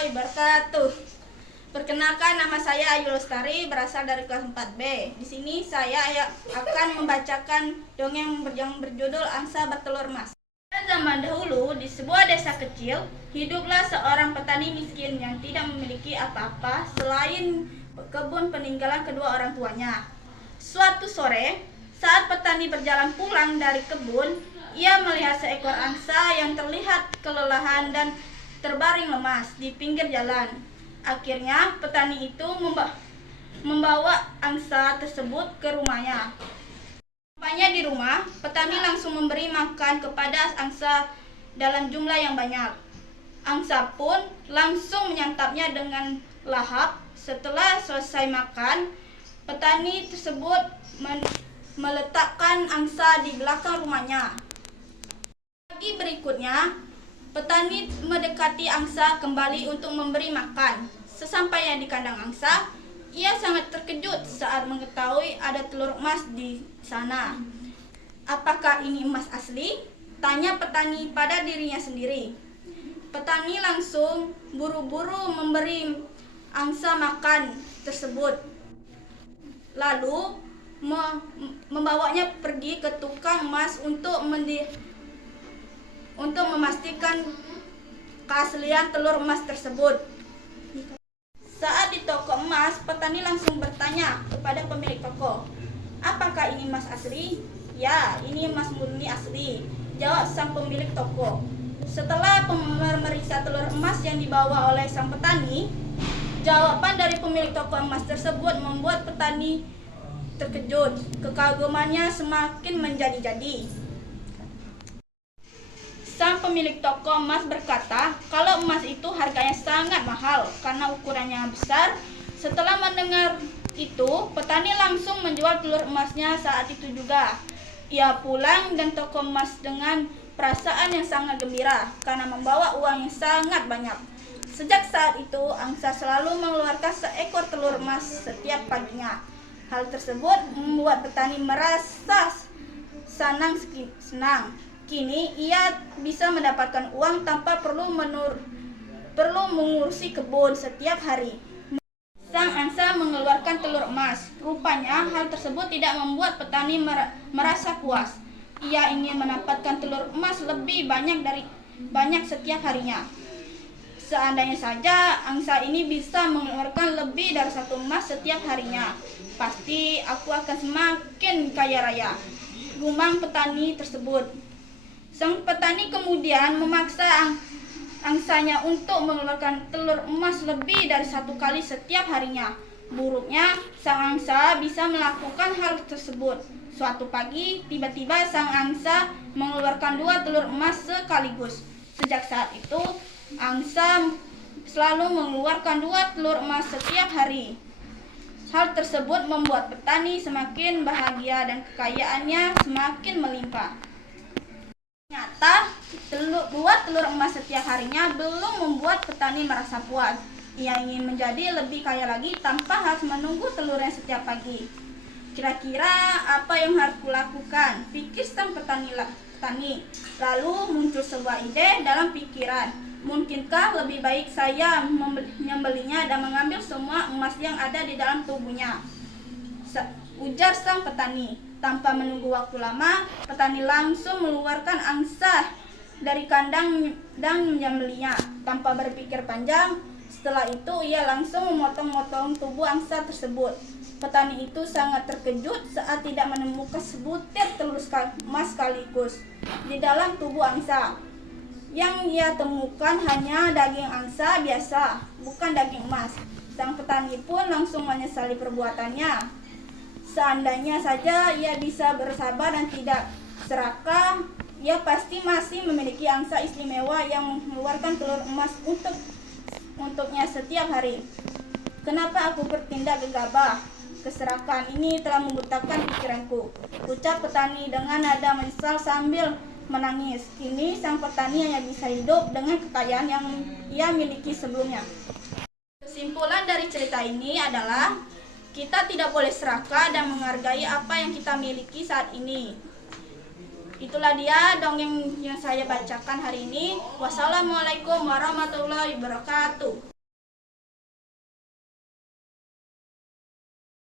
warahmatullahi wabarakatuh. Perkenalkan, nama saya Ayu Lestari, berasal dari kelas 4B. Di sini saya akan membacakan dongeng yang berjudul Angsa Bertelur Emas. Pada zaman dahulu, di sebuah desa kecil, hiduplah seorang petani miskin yang tidak memiliki apa-apa selain kebun peninggalan kedua orang tuanya. Suatu sore, saat petani berjalan pulang dari kebun, ia melihat seekor angsa yang terlihat kelelahan dan terbaring lemas di pinggir jalan. Akhirnya petani itu membawa angsa tersebut ke rumahnya. Sampainya di rumah, petani langsung memberi makan kepada angsa dalam jumlah yang banyak. Angsa pun langsung menyantapnya dengan lahap. Setelah selesai makan, petani tersebut meletakkan angsa di belakang rumahnya. Pagi berikutnya, petani mendekati angsa kembali untuk memberi makan. Sesampainya di kandang angsa, ia sangat terkejut saat mengetahui ada telur emas di sana. Apakah ini emas asli? Tanya petani pada dirinya sendiri. Petani langsung buru-buru memberi angsa makan tersebut. Lalu membawanya pergi ke tukang emas untuk memastikan keaslian telur emas tersebut. Saat di toko emas, petani langsung bertanya kepada pemilik toko, "Apakah ini emas asli?" "Ya, ini emas murni asli," jawab sang pemilik toko. Setelah memeriksa telur emas yang dibawa oleh sang petani, jawaban dari pemilik toko emas tersebut membuat petani terkejut. Kekagumannya semakin menjadi-jadi. Sang pemilik toko emas berkata kalau emas itu harganya sangat mahal karena ukurannya besar. Setelah mendengar itu, petani langsung menjual telur emasnya saat itu juga. Ia pulang dan toko emas dengan perasaan yang sangat gembira karena membawa uang yang sangat banyak. Sejak saat itu, angsa selalu mengeluarkan seekor telur emas setiap paginya. Hal tersebut membuat petani merasa senang. Kini ia bisa mendapatkan uang tanpa perlu mengurusi kebun setiap hari. Sang angsa mengeluarkan telur emas. Rupanya hal tersebut tidak membuat petani merasa puas. Ia ingin mendapatkan telur emas lebih banyak setiap harinya. Seandainya saja angsa ini bisa mengeluarkan lebih dari satu emas setiap harinya, pasti aku akan semakin kaya raya, gumam petani tersebut. Sang petani kemudian memaksa angsanya untuk mengeluarkan telur emas lebih dari satu kali setiap harinya. Buruknya, sang angsa bisa melakukan hal tersebut. Suatu pagi, tiba-tiba sang angsa mengeluarkan 2 telur emas sekaligus. Sejak saat itu, angsa selalu mengeluarkan 2 telur emas setiap hari. Hal tersebut membuat petani semakin bahagia dan kekayaannya semakin melimpah. Ternyata, 2 telur emas setiap harinya belum membuat petani merasa puas. Ia ingin menjadi lebih kaya lagi tanpa harus menunggu telurnya setiap pagi. Kira-kira apa yang harus kulakukan? Pikir sang petani. Lalu muncul sebuah ide dalam pikiran. Mungkinkah lebih baik saya menyembelihnya dan mengambil semua emas yang ada di dalam tubuhnya? Ujar sang petani. Tanpa menunggu waktu lama, petani langsung mengeluarkan angsa dari kandang dan menyembelihnya. Tanpa berpikir panjang, setelah itu ia langsung memotong-motong tubuh angsa tersebut. Petani itu sangat terkejut saat tidak menemukan sebutir telur emas sekaligus di dalam tubuh angsa. Yang ia temukan hanya daging angsa biasa, bukan daging emas. Sang petani pun langsung menyesali perbuatannya. Seandainya saja ia bisa bersabar dan tidak serakah, ia pasti masih memiliki angsa istimewa yang mengeluarkan telur emas untuknya setiap hari. Kenapa aku bertindak gegabah? Keserakahan ini telah membutakan pikiranku, ucap petani dengan nada menyesal sambil menangis. Kini sang petani hanya bisa hidup dengan kekayaan yang ia miliki sebelumnya. Kesimpulan dari cerita ini adalah kita tidak boleh serakah dan menghargai apa yang kita miliki saat ini. Itulah dia dongeng yang saya bacakan hari ini. Wassalamualaikum warahmatullahi wabarakatuh.